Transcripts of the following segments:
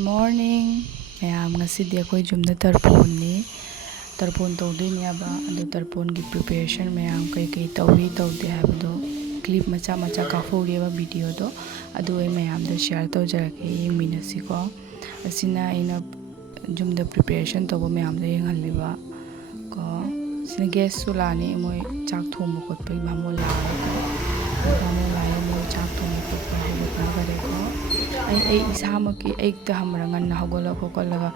Morning mayam ngasidi akhoi jumda tarpon tawdoi aba adu tarpon gi preparation mayam kai tawi tawde habdo clip macha kafori aba video do adu ai mayam da share tawjarake yengminasi ko asina ina jumda preparation tawba mayam da yenghaliba ko sina guest sulani moi chak thomba khotpa bamo lae moi chak thomba khotpa hobotna gare ko ai isamaki ai ta hamrangan na hogola khokolaga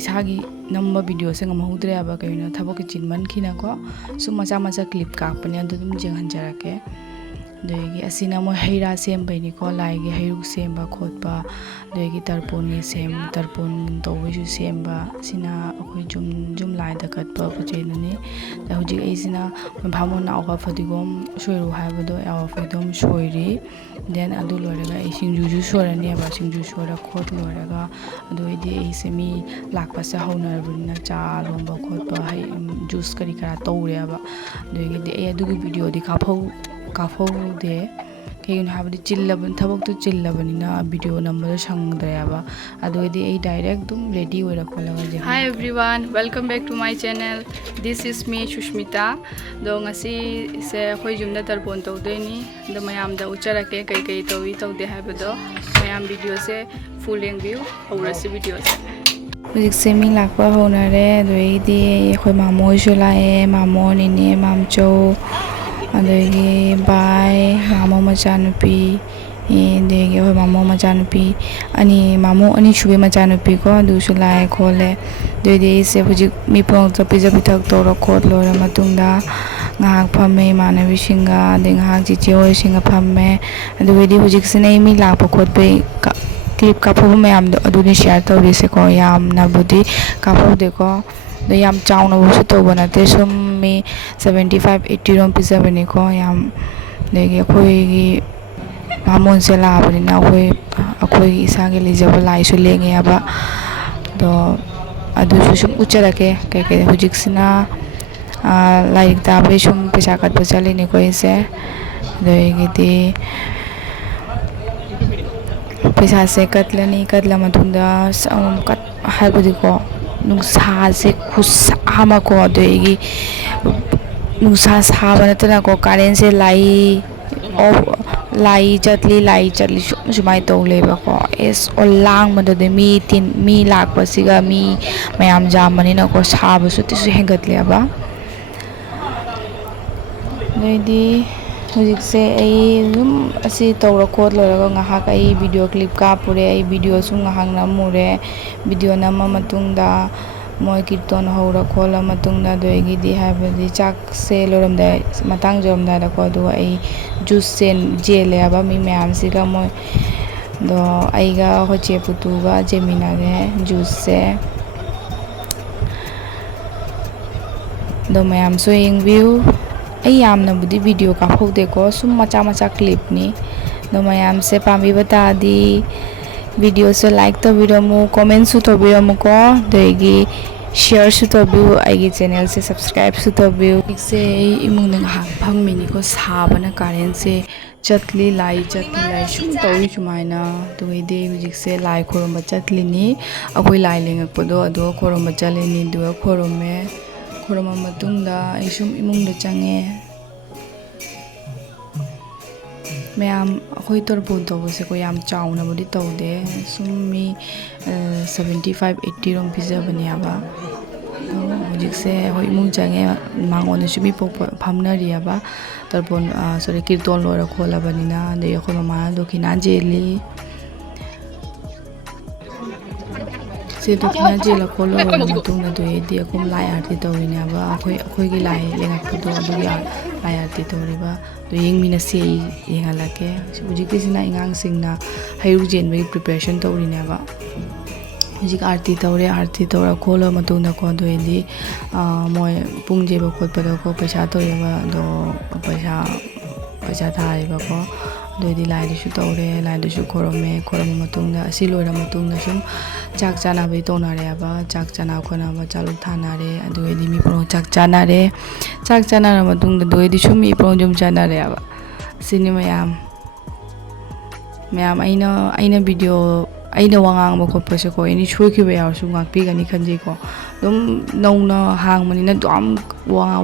isagi namba video se ngamahudre aba kaina thabok chinman khina ko sum macha clip kapani adu dum jenghanjarake doigi asina mo heira sem baini ko laigi heiru semba khotpa doigi tarpon ni sem tarpon towisu semba sina akhoi jum lai da katpa pacheni da huji aisina bhamon na oga fadigom soiru haibado awa fadom soiri then adu loraga singju sorani aba singju sora khot loraga adu idi aisemi lakpa sa honarbina cha lomba khotpa hai juice kari kara tawre aba doigi de adu video di kafau de kayin habdi chillaban thabok to chillabanina video number sangdrayaba adodi ai direct dum ready oira kholaga je. Hi everyone, welcome back to my channel. This is me Shushmita. Do ngasi se khoi jumda tarpon tawdeni do mayam da ucharake kai tawi tawde habado mayam video se full length view aurasi video se Hujik se mi lakpa honare doidi khoi mamoi sulae mamon ini mamcho adagi bai mamo machanupi degi hoi mamo machanupi ani mamo ani shube machanupi ko adu sulai khole doidi se hujik mi pong chapi thak tora khot lora matungda ngahak phame manabi singa deng hak chiche hoi singa phame aduidi hujik sine mi lakpa khot pe clip kapho mayam do adu ni share tawri se ko yam na budi kapho de ko the yam chawna bu to banate sum me 75-80 rom pizza bani ko yam degi khoi gi mamon se la bani na khoi isa ge lijaba lai su lenge aba do adu sum ucharake kai hujik sina like da be sum pesa kat bachali ni ko ise degi ti pesa se katlani katla matunda kat haibudi ko nungsa se khusa ama ko doigi nungsa saba natana ko karen se lai chatli sumai to leba ko es olang mada de mi lak pasiga mi mayam jamani na ko saba su tisu hengat leba doidi hujik se ai zum asi tawra khot loraga ngahak ai video clip ka pure ai video sum ngahang na mure video nama matungda moi kirton hora khola matungda doigi di habadi chak se loramda matang jomda da ko do ai juice sen jele aba mi mayam siga moi do aiga hoche putuga jemina de juice se do mayam so ing view ai yamna budi video ka phode ko sum macha clip ni do mayam se pambi bata di video se like to video mu comment su to video mu ko doigi share su to view ai channel se subscribe su to view se imung nang ha phammini ko sabana karen se chatli lai sum tawi chumaina doide hujik se lai khoromba chatli ni akoi lai lengak podo ado khoromba chaleni do khoroma matungda ai sum imung da change mayam akhoi tarpon tawse ko yam chawna bodi tawde sum mi 75-80 rom pizza bani aba hujik se hoi imung change mangone sumi pok phamnari aba tarpon sorry kirton lora khola bani na de khoma ma dokina jeli se dokina jela kholo matungna doedi akum lai arti tawine aba akhoi gi lai lenga photo adu ya lai arti tawriba do yengmina se yengalake hujik sina ingang singna heiru jenbe preparation tawrine aba hujik arti tawra kholo matungna ko doedi moi pungje ba khotpa do ko paisa to yaba do paisa thaiba ko doidi lai de shu tawre lai de shu khorome matungna asi loira matungna sum chak chana be tonare aba chak chana khona ba chalu thanare adoidi mi pro chak chana matungda doidi sum mi pro jum chana re aba sini mayam aina video ꯑꯩꯅ ꯋꯥ ꯉꯥꯡꯕ ꯈꯣꯠꯄꯁꯦꯀꯣ ꯑꯦꯅꯤ ꯁꯣꯏꯈꯤꯕ ꯌꯥꯎꯔꯁꯨ ꯉꯥꯛꯄꯤꯒꯅꯤ ꯈꯟꯖꯩꯀꯣ ꯑꯗꯨꯝ ꯅꯧꯅ ꯍꯥꯡꯕꯅꯤꯅ ꯑꯗꯨꯝ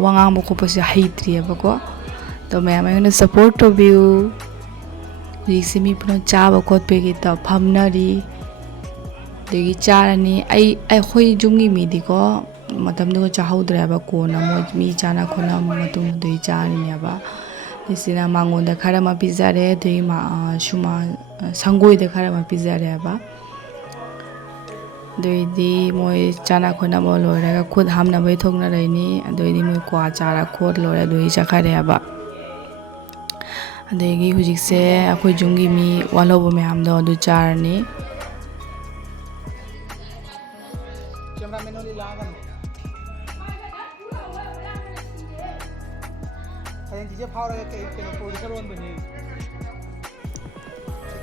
ꯋꯥ ꯉꯥꯡꯕ ꯈꯣꯠꯄꯁꯦ ꯍꯩꯇ꯭ꯔꯤꯑꯕꯀꯣ ꯑꯗꯣ ꯃꯌꯥꯝ ꯑꯩꯉꯣꯟꯗ ꯁꯞꯄꯣꯔꯠ ꯇꯧꯕꯤꯌꯨ ꯍꯧꯖꯤꯛꯁꯦ ꯃꯤ ꯄꯨꯟꯅ ꯆꯥꯕ ꯈꯣꯠꯄꯒꯤ ꯐꯝꯅꯔꯤ ꯑꯗꯒꯤ ꯆꯥꯔꯅꯤ ꯑꯩꯈꯣꯏ ꯌꯨꯝꯒꯤ ꯃꯤꯗꯤꯀꯣ ꯃꯇꯝꯗꯨꯒ ꯆꯥꯍꯧꯗ꯭ꯔꯦꯕ ꯀꯣꯟꯅ ꯃꯣꯏ ꯃꯤ ꯆꯥꯅ ꯈꯣꯠꯅꯕ ꯃꯇꯨꯡꯗꯨꯗꯒꯤ ꯆꯥꯔꯤꯅꯦꯕ ꯁꯤꯅ ꯃꯉꯣꯟꯗ ꯈꯔ ꯑꯃ ꯄꯤꯖꯔꯦ ꯑꯗꯒꯤ ꯁꯪꯒꯣꯏꯗ ꯈꯔ ꯑꯃ ꯄꯤꯖꯔꯦꯕ ꯑꯗꯨꯏꯗꯤ ꯃꯣꯏ ꯆꯥꯅ ꯈꯣꯠꯅꯕ ꯂꯣꯏꯔꯒ ꯈꯨꯠ ꯍꯥꯝꯅꯕꯩ ꯊꯣꯛꯅꯔꯛꯏꯅꯤ ꯑꯗꯨꯏꯗꯤ ꯃꯣꯏ ꯀ꯭ꯋꯥ ꯆꯥꯔ ꯈꯣꯠ ꯂꯣꯏꯔꯦ ꯑꯗꯨꯗꯤ ꯆꯠꯈꯔꯦꯕ ꯑꯗꯒꯤ ꯍꯧꯖꯤꯛꯁꯦ ꯑꯩꯈꯣꯏ ꯌꯨꯝꯒꯤ ꯃꯤ ꯋꯥꯠꯍꯧꯕ ꯃꯌꯥꯝꯗꯣ ꯑꯗꯨ ꯆꯥꯔꯅꯤ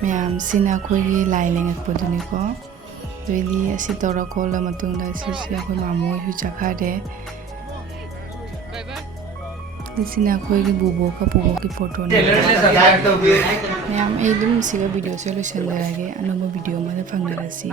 ꯃꯌꯥꯝꯁꯤꯅ ꯑꯩꯈꯣꯏꯒꯤ ꯂꯥꯏ ꯂꯦꯡꯉꯛꯄꯗꯨꯅꯤꯀꯣ ꯑꯗꯨꯏꯗꯤ ꯑꯁꯤ ꯇꯧꯔ ꯈꯣꯠꯂ ꯃꯇꯨꯡꯗ ꯁꯤꯁꯦ ꯑꯩꯈꯣꯏ ꯃꯥꯃꯣꯏꯁꯨ ꯆꯠꯈꯔꯦ ꯁꯤꯅ ꯑꯩꯈꯣꯏꯒꯤ ꯕꯨꯕꯣꯛꯀ ꯄꯨꯕꯣꯛꯀꯤ ꯐꯣꯇꯣꯅꯦ ꯃꯌꯥꯝ ꯑꯩ ꯑꯗꯨꯝ ꯁꯤꯒ ꯚꯤꯗꯤꯑꯣꯁꯦ ꯂꯣꯏꯁꯤꯟꯖꯔꯒꯦ ꯑꯅꯧꯕ ꯚꯤꯗꯤꯑꯣ ꯑꯃꯗ ꯐꯪꯅꯔꯁꯤ